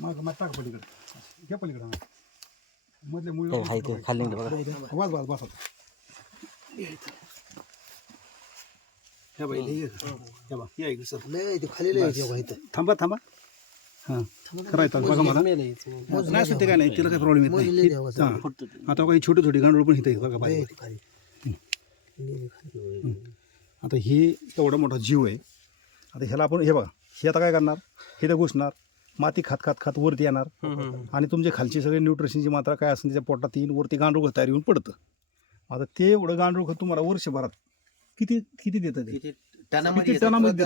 मग टाक पलीकडे घ्या पलीकडे मधले मुळे हाय ते खाली निघतं बघा. वाज वाज बसा ह्या बाई लई ह्या बा या इकडे सर लय ते खाली लय आहे इथं. थांबा थांबा हां करायचं बघा मला नाही सुट्टे काय नाही तिला काही प्रॉब्लेम येत नाही हां आता काही छोटी छोटी गांडूळ पण इथं आहे बघा बाई खाली आता हे एवढा मोठा जीव आहे आता ह्याला आपण हे बघा हे आता काय करणार हे तर घुसणार माती खात खात खात वरती येणार आणि तुमचे खालची सगळे न्यूट्रिशनची मात्रा काय असेल त्याच्या पोटात येईल वरती गांडूळ तयार येऊन पडतं आता ते एवढं गांडूळ खत तुम्हाला वर्षभरात किती किती देतं ते किती टनामध्ये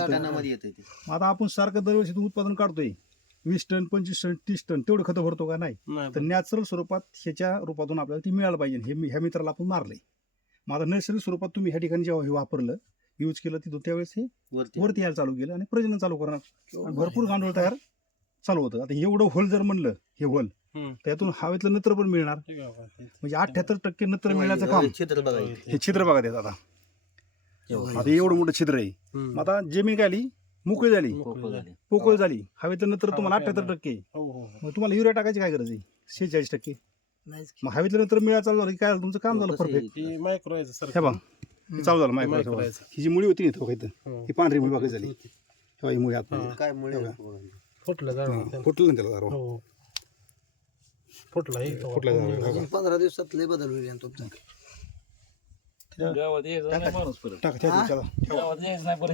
देतं आता आपण सारखं दरवर्षी उत्पादन काढतोय 20 टन 25 टन 30 टन तेवढं खतं भरतो का नाही तर नॅचरल स्वरूपात ह्याच्या रूपातून आपल्याला ती मिळायला पाहिजे हे ह्या मित्राला आपण मारलंय मग आता नैसर्गिक स्वरूपात तुम्ही ह्या ठिकाणी जेव्हा हे वापरलं यूज केलं तिथून त्यावेळेस हे वरती यायला चालू केलं आणि प्रजनन चालू करणार आणि भरपूर गांडूळ तयार चालू होतं आता एवढं होल जर म्हणलं हे होल त्यातून हवेतलं नत्र पण मिळणार म्हणजे 78% नत्र मिळण्याचं काम हे छिद्र बघा त्यात आता आता एवढं मोठं छिद्र आहे मग आता जमीन काय आली मोकळी झाली पोकळ झाली हवेतलं नत्र तुम्हाला 78% मग तुम्हाला युरिया टाकायची काय गरज आहे 46% मग हवेतलं नत्र मिळायला चालू झालं की काय झालं तुमचं काम झालं परफेक्ट हे बघा हे चालू झालं मायक्रो ही जी मुळी होती ना इथं ही पांढरी मुळी बाकी झाली ही मुळी आत काय मुळे फुटलं ना त्याला फुटलं 15 दिवसात लय बदल होईल तुमचा गावात यायचं नाही माणूस परत टाका